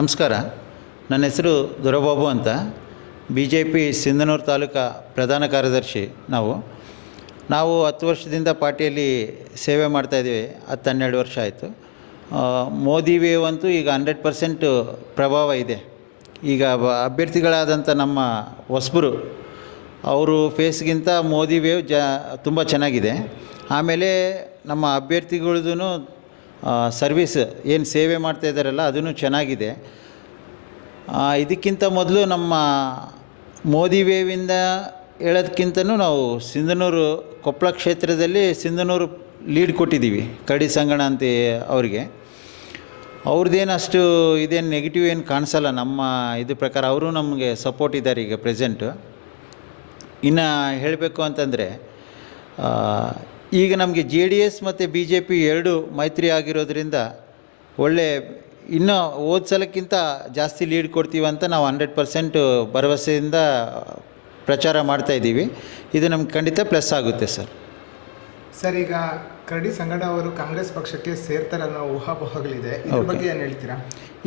ನಮಸ್ಕಾರ. ನನ್ನ ಹೆಸರು ದೊರಬಾಬು ಅಂತ. B J P Sindhanur taluka ಪ್ರಧಾನ ಕಾರ್ಯದರ್ಶಿ ನಾವು. ನಾವು ಹತ್ತು ವರ್ಷದಿಂದ ಪಾರ್ಟಿಯಲ್ಲಿ ಸೇವೆ ಮಾಡ್ತಾಯಿದ್ದೀವಿ ಹತ್ತು ಹನ್ನೆರಡು ವರ್ಷ ಆಯಿತು. ಮೋದಿ ವೇವ್ ಅಂತೂ ಈಗ ಹಂಡ್ರೆಡ್ ಪರ್ಸೆಂಟು ಪ್ರಭಾವ ಇದೆ. ಈಗ ಅಭ್ಯರ್ಥಿಗಳಾದಂಥ ನಮ್ಮ ಹೊಸಬರು, ಅವರು ಫೇಸ್ಗಿಂತ ಮೋದಿ ವೇವ್ ಜ, ತುಂಬ ಚೆನ್ನಾಗಿದೆ. ಆಮೇಲೆ ನಮ್ಮ ಅಭ್ಯರ್ಥಿಗಳದ್ದು ಸರ್ವಿಸ್ ಏನು ಸೇವೆ ಮಾಡ್ತಾ ಇದ್ದಾರಲ್ಲ ಅದೂ ಚೆನ್ನಾಗಿದೆ. ಇದಕ್ಕಿಂತ ಮೊದಲು ನಮ್ಮ ಮೋದಿ ವೇವಿಂದ ಹೇಳೋದಕ್ಕಿಂತನೂ ನಾವು ಸಿಂಧನೂರು ಕೊಪ್ಪಳ ಕ್ಷೇತ್ರದಲ್ಲಿ ಸಿಂಧನೂರು ಲೀಡ್ ಕೊಟ್ಟಿದ್ದೀವಿ ಕಡಿ ಸಂಗಣ ಅಂತ ಅವರಿಗೆ. ಅವ್ರದ್ದೇನು ಅಷ್ಟು ಇದೇನು ನೆಗೆಟಿವ್ ಏನು ಕಾಣಿಸಲ್ಲ, ನಮ್ಮ ಇದು ಪ್ರಕಾರ ಅವರು ನಮಗೆ ಸಪೋರ್ಟ್ ಇದ್ದಾರೆ ಈಗ ಪ್ರೆಸೆಂಟು ಇನ್ನು ಹೇಳಬೇಕು ಅಂತಂದರೆ ಈಗ ನಮಗೆ ಜೆ ಡಿ ಎಸ್ ಮತ್ತು ಬಿ ಜೆ ಪಿ ಎರಡು ಮೈತ್ರಿ ಆಗಿರೋದ್ರಿಂದ ಒಳ್ಳೆ ಇನ್ನೂ ಹೋದ ಸಲಕ್ಕಿಂತ ಜಾಸ್ತಿ ಲೀಡ್ ಕೊಡ್ತೀವಿ ಅಂತ ನಾವು ಹಂಡ್ರೆಡ್ ಪರ್ಸೆಂಟ್ ಭರವಸೆಯಿಂದ ಪ್ರಚಾರ ಮಾಡ್ತಾ ಇದ್ದೀವಿ. ಇದು ನಮ್ಗೆ ಖಂಡಿತ ಪ್ಲಸ್ ಆಗುತ್ತೆ ಸರ್. ಸರ್ ಈಗ ಕರಡಿ ಸಂಗಡ ಅವರು ಕಾಂಗ್ರೆಸ್ ಪಕ್ಷಕ್ಕೆ ಸೇರ್ತಾರೆ ಅನ್ನೋ ಊಹಾಪೋಹಗಳಿದೆ. ಇದ್ರ ಬಗ್ಗೆ ಏನು ಹೇಳ್ತೀರಾ?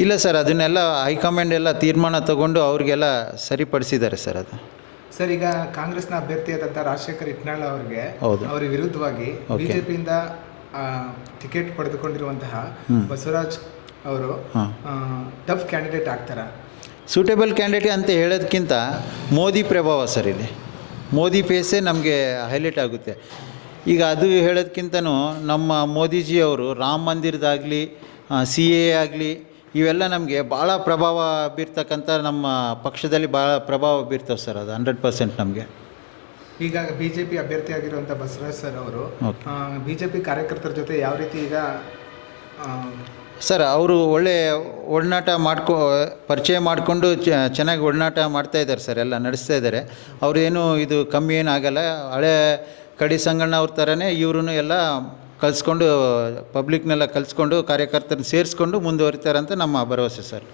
ಇಲ್ಲ ಸರ್ ಅದನ್ನೆಲ್ಲ ಹೈಕಮಾಂಡ್ ಎಲ್ಲ ತೀರ್ಮಾನ ತಗೊಂಡು ಅವ್ರಿಗೆಲ್ಲ ಸರಿಪಡಿಸಿದ್ದಾರೆ ಸರ್ ಅದು. ಸರ್ ಈಗ ಕಾಂಗ್ರೆಸ್ನ ಅಭ್ಯರ್ಥಿಯಾದಂಥ ರಾಜಶೇಖರ್ ಇಟ್ನಾಳ್ ಅವರಿಗೆ ಹೌದು. ಅವರ ವಿರುದ್ಧವಾಗಿ Okay. ಬಿಜೆಪಿಯಿಂದ ಟಿಕೆಟ್ ಪಡೆದುಕೊಂಡಿರುವಂತಹ ಬಸವರಾಜ್ ಅವರು ಹಾಂ. ಟಫ್ ಕ್ಯಾಂಡಿಡೇಟ್ ಆಗ್ತಾರ? ಸೂಟೇಬಲ್ ಕ್ಯಾಂಡಿಡೇಟ್ ಅಂತ ಹೇಳೋದಕ್ಕಿಂತ ಮೋದಿ ಪ್ರಭಾವ ಸರ್ ಇಲ್ಲಿ. ಮೋದಿ ಫೇಸೇ ನಮಗೆ ಹೈಲೈಟ್ ಆಗುತ್ತೆ. ಈಗ ಅದು ಹೇಳೋದಕ್ಕಿಂತನೂ ನಮ್ಮ ಮೋದಿಜಿ ಅವರು ರಾಮ ಮಂದಿರದಾಗಲಿ ಸಿ ಎ ಆಗಲಿ ಇವೆಲ್ಲ ನಮಗೆ ಭಾಳ ಪ್ರಭಾವ ಬೀರ್ತಕ್ಕಂಥ ನಮ್ಮ ಪಕ್ಷದಲ್ಲಿ ಭಾಳ ಪ್ರಭಾವ ಬೀರ್ತವೆ ಸರ್ ಅದು ಹಂಡ್ರೆಡ್ ಪರ್ಸೆಂಟ್ ನಮಗೆ. ಈಗ ಬಿ ಬಿಜೆಪಿ ಅಭ್ಯರ್ಥಿ ಆಗಿರುವಂಥ ಬಸವರಾಜ್ ಸರ್ ಅವರು ಬಿ ಜೆ ಪಿ ಕಾರ್ಯಕರ್ತರ ಜೊತೆ ಯಾವ ರೀತಿ ಈಗ ಸರ್ ಅವರು ಒಳ್ಳೆ ಒಡನಾಟ ಮಾಡ್ಕೊ ಪರಿಚಯ ಮಾಡಿಕೊಂಡು ಚೆನ್ನಾಗಿ ಒಡನಾಟ ಮಾಡ್ತಾ ಇದ್ದಾರೆ ಸರ್ ಎಲ್ಲ ನಡೆಸ್ತಾ ಇದ್ದಾರೆ. ಅವರೇನು ಇದು ಕಮ್ಮಿ ಏನಾಗಲ್ಲ ಆಗಲ್ಲ. ಹಳೆ ಕಡಿ ಸಂಗಣ್ಣ ಅವ್ರ ಥರನೇ ಇವ್ರೂ ಎಲ್ಲ ಕಲಿಸ್ಕೊಂಡು ಪಬ್ಲಿಕ್ನೆಲ್ಲ ಕಲಿಸ್ಕೊಂಡು ಕಾರ್ಯಕರ್ತರನ್ನ ಸೇರಿಸ್ಕೊಂಡು ಮುಂದುವರಿತಾರೆ ಅಂತ ನಮ್ಮ ಭರವಸೆ ಸರ್.